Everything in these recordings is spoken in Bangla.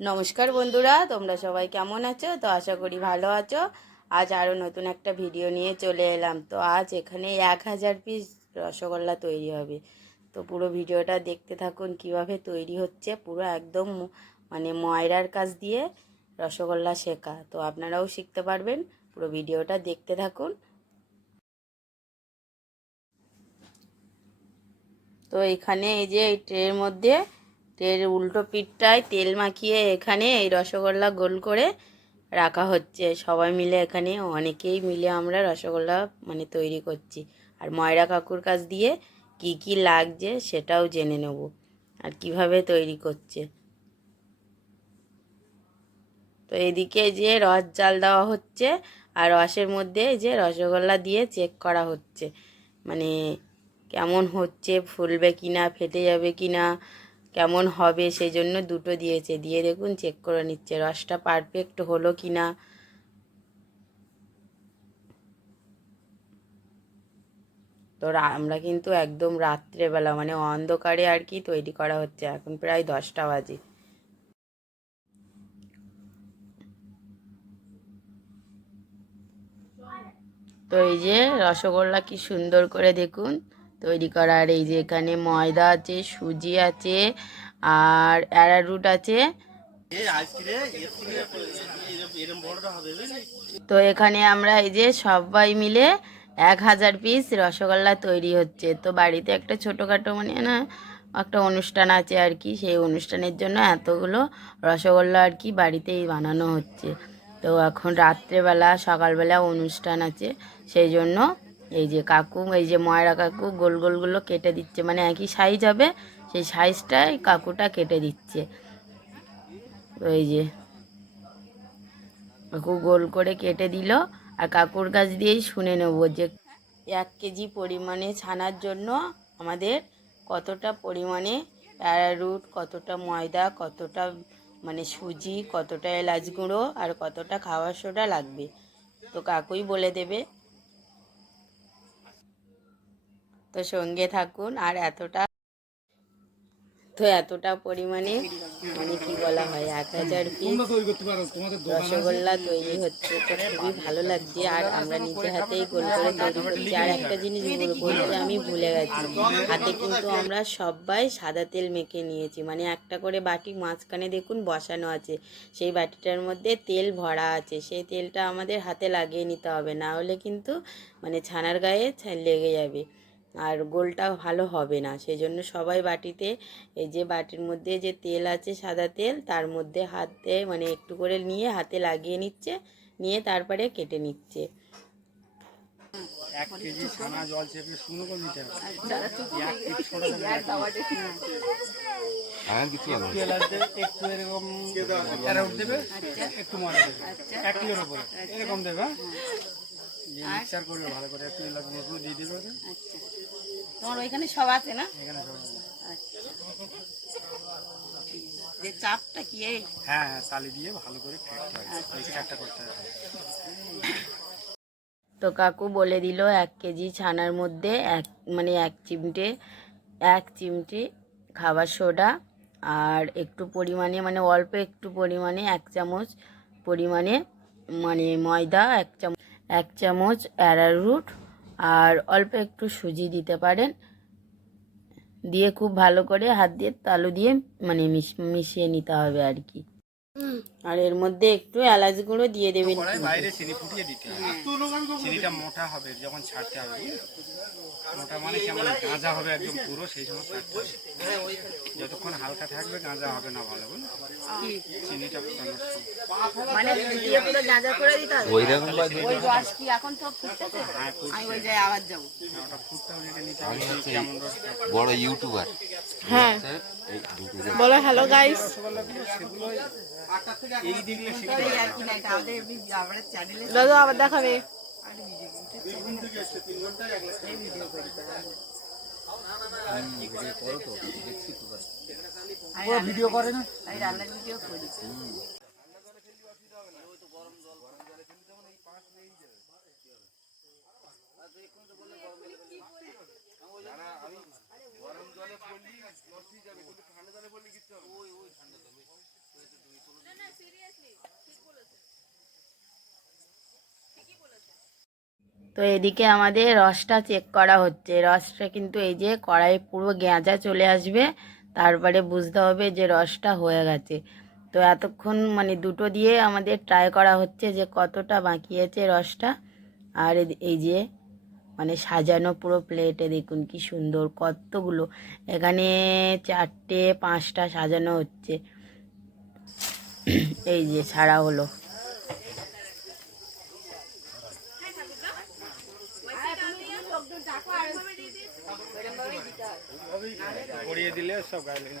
নমস্কার বন্ধুরা, তোমরা সবাই কেমন আছো? তো আশা করি ভালো আছো। আজ আরও নতুন একটা ভিডিও নিয়ে চলে এলাম। তো আজ এখানে এক হাজার পিস রসগোল্লা তৈরি হবে। তো পুরো ভিডিওটা দেখতে থাকুন, কীভাবে তৈরি হচ্ছে। পুরো একদম মানে ময়রার কাজ দিয়ে রসগোল্লা শেখা। তো আপনারাও শিখতে পারবেন। পুরো ভিডিওটা দেখতে থাকুন। তো এখানে এই যে এই ট্রের মধ্যে ট্রের উল্টো পিঠটায় তেল মাখিয়ে এখানে এই রসগোল্লা গোল করে রাখা হচ্ছে। সবাই মিলে এখানে, অনেকেই মিলে আমরা রসগোল্লা মানে তৈরি করছি। আর ময়রা কাকুর কাছ দিয়ে কি কি লাগছে সেটাও জেনে নেব। আর কীভাবে তৈরি করছে। তো এদিকে যে রস জাল দেওয়া হচ্ছে আর রসের মধ্যে যে রসগোল্লা দিয়ে চেক করা হচ্ছে। মানে কেমন হচ্ছে, ফুলবে কি না ফেটে যাবে কি না কেমন হবে সেই জন্য দুটো দিয়েছে। দিয়ে দেখুন চেক করে নিচ্ছে। রসটা পারফেক্ট হলো কি না তো আমরা কিন্তু একদম রাত্রেবেলা মানে অন্ধকারে আর কি তৈরি করা হচ্ছে। এখন প্রায় দশটা বাজে। তো এই যে রসগোল্লা কি সুন্দর করে দেখুন। তৈরি করা। আর এই যে এখানে ময়দা আছে সুজি আছে আর অ্যারারুট আছে। তো এখানে আমরা এই যে সবাই মিলে এক হাজার পিস রসগোল্লা তৈরি হচ্ছে। তো বাড়িতে একটা ছোটোখাটো মানে না একটা অনুষ্ঠান আছে আর কি। সেই অনুষ্ঠানের জন্য এতগুলো রসগোল্লা আর কি বাড়িতেই বানানো হচ্ছে। তো এখন রাত্রেবেলা সকালবেলা অনুষ্ঠান আছে। সেই জন্য এই যে কাকু, এই যে ময়রা কাকু গোল গোলগুলো কেটে দিচ্ছে। মানে একই সাইজ হবে, সেই সাইজটাই কাকুটা কেটে দিচ্ছে। এই যে কাকু গোল করে কেটে দিল, আর কাকুর কাছ দিয়েই শুনে নেব যে এক কেজি পরিমাণে ছানার জন্য আমাদের কতটা পরিমাণে অ্যারারুট কতটা ময়দা, কতটা মানে সুজি, কতটা এলাচ গুঁড়ো, আর কতটা খাবার সোডা লাগবে। তো কাকুই বলে দেবে তো সঙ্গে থাকুন আর এতটা তো এতটা পরিমাণে মানে কি বলা হয় এক হাজার পিস রসগোল্লা তৈরি হচ্ছে তো খুবই ভালো লাগছে। আর আমরা নিজে হাতেই গোল করে তৈরি করছি। আর একটা জিনিস বল- বলতে আমি ভুলে গেছি। হাতে কিন্তু আমরা সবাই সাদা তেল মেখে নিয়েছি। মানে একটা করে বাটি মাঝখানে দেখুন বসানো আছে। সেই বাটিটার মধ্যে তেল ভরা আছে। সেই তেলটা আমাদের হাতে লাগিয়ে নিতে হবে। না হলে কিন্তু মানে ছানার গায়ে লেগে যাবে। আর গোলটা ভালো হবে না। সেই জন্য সবাই বাটিতে এই যে বাটির মধ্যে যে তেল আছে সাদা তেল তার মধ্যে হাতে মানে একটু করে নিয়ে হাতে লাগিয়ে নিচ্ছে নিয়ে তারপরে কেটে নিচ্ছে। এক কেজি ছানা জল চেপে শুকনো করে নিতে হবে। এক কেজি ছোট একটু এলাচ দেবে একটু এরকম অ্যারাউট দেবে একটু ময়দা দেবে এক কিলোর উপরে এরকম দেবে ভালো করে একটু এলাচ দিয়ে দিবে ওতে। তোমার ওইখানে সব আছে না? এখানে সব যে চাপটা কি এই? হ্যাঁ হ্যাঁ তালি দিয়ে ভালো করে ফেটতে হবে। মিক্সারটা করতে হবে। তো কাকু বলে দিল এক কেজি ছানার মধ্যে এক মানে এক চিমটে এক চিমটে খাবার সোডা আর একটু পরিমাণে মানে অল্প একটু পরিমাণে এক চামচ পরিমাণে মানে ময়দা এক চামচ এক চামচ অ্যারার রুট আর অল্প একটু সুজি দিতে পারেন। দিয়ে খুব ভালো করে হাত দিয়ে তালু দিয়ে মানে মিশ- মিশিয়ে নিতে হবে আর কি। আর এর মধ্যে একটু এলাচ গুঁড়ো দিয়ে দেবেন। বাইরে চিনি ফুটিয়ে দিতে হবে চিনিটা মোটা হবে যখন ছাড়তে হবে মোটা মানে কেমন গাঁজা হবে একদম পুরো সেই সময় ছাড়তে হবে। যতক্ষণ হালকা থাকবে গাঁজা হবে না ভালো বুঝলে? চিনিটা মানে দিয়ে পুরো গাঁজা করে দিতে হবে। ওই রস কি এখন তো ফুটতেছে? হ্যাঁ আমি ওই জায়গায় আবার যাব। ওটা ফুটতে হবে এটা নিতে হবে। কেমন বড় ইউটিউবার। হ্যাঁ। বলো হ্যালো গাইস। দাদু আবার দেখাবে। ভিডিও করে। না? আমি রান্নার ভিডিও করি। তো এদিকে আমাদের রসটা চেক করা হচ্ছে। রসটা কিন্তু এই যে কড়াই পুরো গেঁজা চলে আসবে। তারপরে বুঝতে হবে যে রসটা হয়ে গেছে। তো এতক্ষণ মানে দুটো দিয়ে আমাদের ট্রাই করা হচ্ছে যে কতটা বাকি আছে রসটা। আর এই যে মানে সাজানো পুরো প্লেটে দেখুন কি সুন্দর কতগুলো। এখানে চারটে, পাঁচটা সাজানো হচ্ছে। এই যে ছাড়া হলো। গড়িয়ে দিলে সব গায়ে লেগে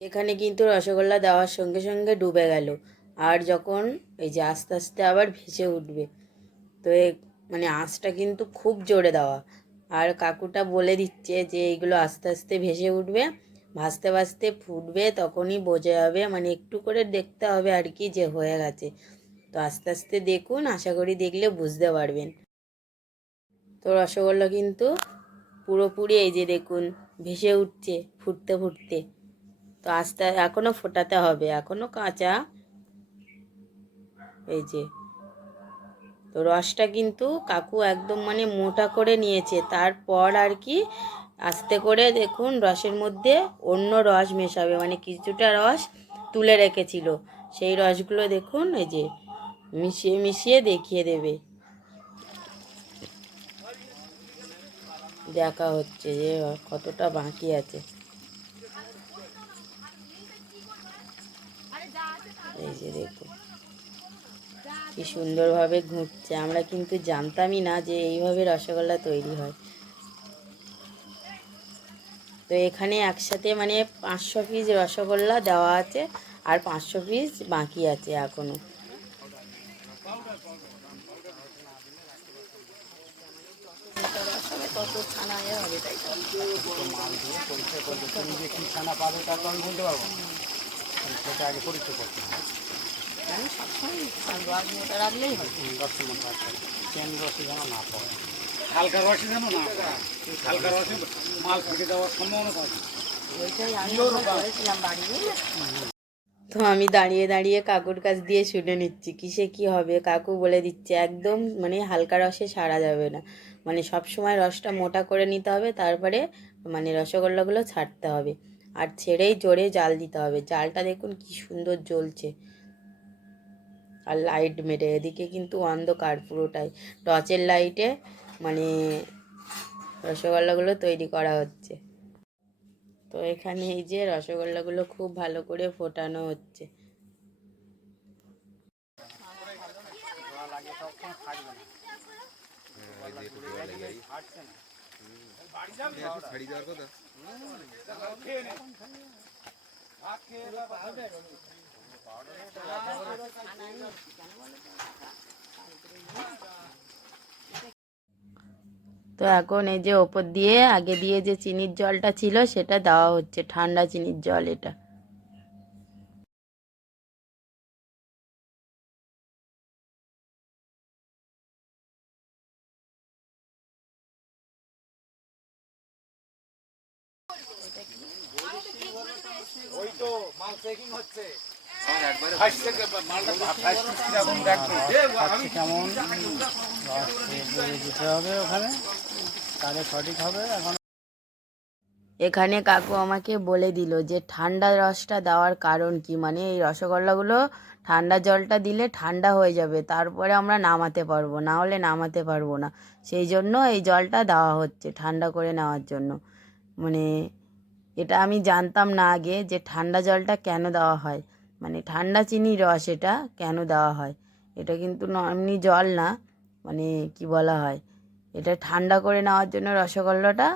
এখানে কিন্তু রসগোল্লা দেওয়ার সঙ্গে সঙ্গে ডুবে গেল। আর যখন এই যে আস্তে আস্তে আবার ভেসে উঠবে, তো মানে আঁচটা কিন্তু খুব জোরে দেওয়া। আর কাকুটা বলে দিচ্ছে যে এইগুলো আস্তে আস্তে ভেসে উঠবে, ভাসতে ভাসতে ফুটবে, তখনই বোঝা যাবে মানে একটু করে দেখতে হবে আর কি যে হয়ে গেছে। তো আস্তে আস্তে দেখুন, আশা করি দেখলে বুঝতে পারবেন। তো রসগোল্লা কিন্তু পুরোপুরি এই যে দেখুন, ভেসে উঠছে ফুটতে ফুটতে। তো আস্তে এখনও ফোটাতে হবে এখনও কাঁচা। এই যে, তো রসটা কিন্তু কাকু একদম মানে মোটা করে নিয়েছে। তারপর আর কি আস্তে করে দেখুন রসের মধ্যে অন্য রস মেশাবে মানে কিছুটা রস তুলে রেখেছিল। সেই রসগুলো দেখুন, এই যে, মিশিয়ে মিশিয়ে দেখিয়ে দেবে। দেখা হচ্ছে যে, কতটা বাকি আছে। এই যে দেখুন। কি সুন্দরভাবে ঘুরছে। আমরা কিন্তু জানতামই না যে এইভাবে রসগোল্লা তৈরি হয়। তো এখানে একসাথে মানে পাঁচশো পিস রসগোল্লা দেওয়া আছে আর পাঁচশো পিস বাকি আছে এখনও। কত ছানা হবে তাই তো তুমি যে কি ছানা পাবে তা তো আমি বলতে পারব সেটা আগে পরীক্ষা করতে হবে। আমি সবসময় রস মোটা রাখলেই হয়। দশ মিনিট রাখতে চেন রসে যেন না পড়ে। হালকা রসে যেন না হালকা রসে মাল ফেটে যাওয়ার সম্ভাবনা থাকে ওইটাই আমি করেছিলাম বাড়ি তো আমি দাঁড়িয়ে দাঁড়িয়ে কাকুর কাছ দিয়ে শুনে নিচ্ছি কিসে কি হবে? কাকু বলে দিচ্ছে একদম মানে হালকা রসে সারা যাবে না। মানে সব সময় রসটা মোটা করে নিতে হবে তারপরে মানে রসগোল্লাগুলো ছাড়তে হবে। আর ছেড়েই জোরে জাল দিতে হবে। জালটা দেখুন কি সুন্দর জ্বলছে। আর লাইট মেরে, এদিকে কিন্তু অন্ধকার পুরোটাই। টর্চের লাইটে মানে রসগোল্লাগুলো তৈরি করা হচ্ছে। তো এখানে এই যে রসগোল্লাগুলো খুব ভালো করে ফোটানো হচ্ছে। তো এখন এই যে ওপর দিয়ে আগে দিয়ে যে চিনির জলটা ছিল সেটা দেওয়া হচ্ছে ঠান্ডা চিনির জল এটা। ওই তো মাল চেকিং হচ্ছে। কেমন হবে ওখানে তাহলে সঠিক হবে এখানে কাকু আমাকে বলে দিল যে ঠান্ডা রসটা দেওয়ার কারণ কি? মানে এই রসগোল্লাগুলো ঠান্ডা জলটা দিলে ঠান্ডা হয়ে যাবে তারপরে আমরা নামাতে পারব। না হলে নামাতে পারব না। সেই জন্য এই জলটা দেওয়া হচ্ছে ঠান্ডা করে নেওয়ার জন্য। মানে এটা আমি জানতাম না আগে যে ঠান্ডা জলটা কেন দেওয়া হয়। মানে ঠান্ডা চিনির রস এটা কেন দেওয়া হয়? এটা কিন্তু এমনি জল না। মানে কি বলা হয়? এটা ঠান্ডা করে নেওয়ার জন্য রসগোল্লাটা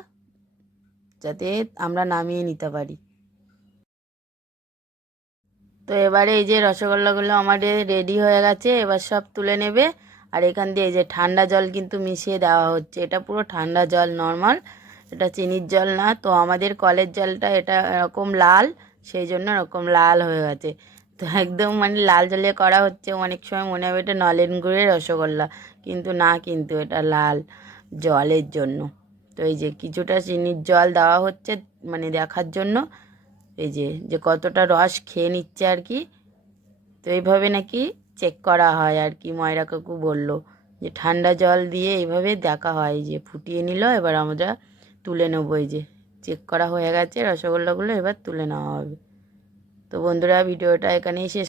যাতে আমরা নামিয়ে নিতে পারি। তো এবারে এই যে রসগোল্লাগুলো আমাদের রেডি হয়ে গেছে, এবার সব তুলে নেবে। আর এখান দিয়ে এই যে ঠান্ডা জল কিন্তু মিশিয়ে দেওয়া হচ্ছে। এটা পুরো ঠান্ডা জল নর্মাল এটা চিনির জল না, তো আমাদের কলের জলটা এটা এরকম লাল, সেই জন্য এরকম লাল হয়ে গেছে। তো একদম মানে লাল জলে করা হচ্ছে, অনেক সময় মনে হবে এটা নলেন গুড়ের রসগোল্লা, কিন্তু না কিন্তু এটা লাল জলের জন্য। তো এই যে কিছুটা চিনির জল দেওয়া হচ্ছে মানে দেখার জন্য, এই যে যে কতটা রস খেয়ে নিচ্ছে আর কি। তো এইভাবে নাকি চেক করা হয় আর কি, ময়রা কাকু বলল যে ঠান্ডা জল দিয়ে এইভাবে দেখা হয়, যে ফুটিয়ে নিল, এবার আমরা তুলে নেব এই যে। চেক করা হয়ে গেছে, রসগোল্লাগুলো এবার তুলে নেওয়া হবে। তো বন্ধুরা, ভিডিওটা এখানেই শেষ।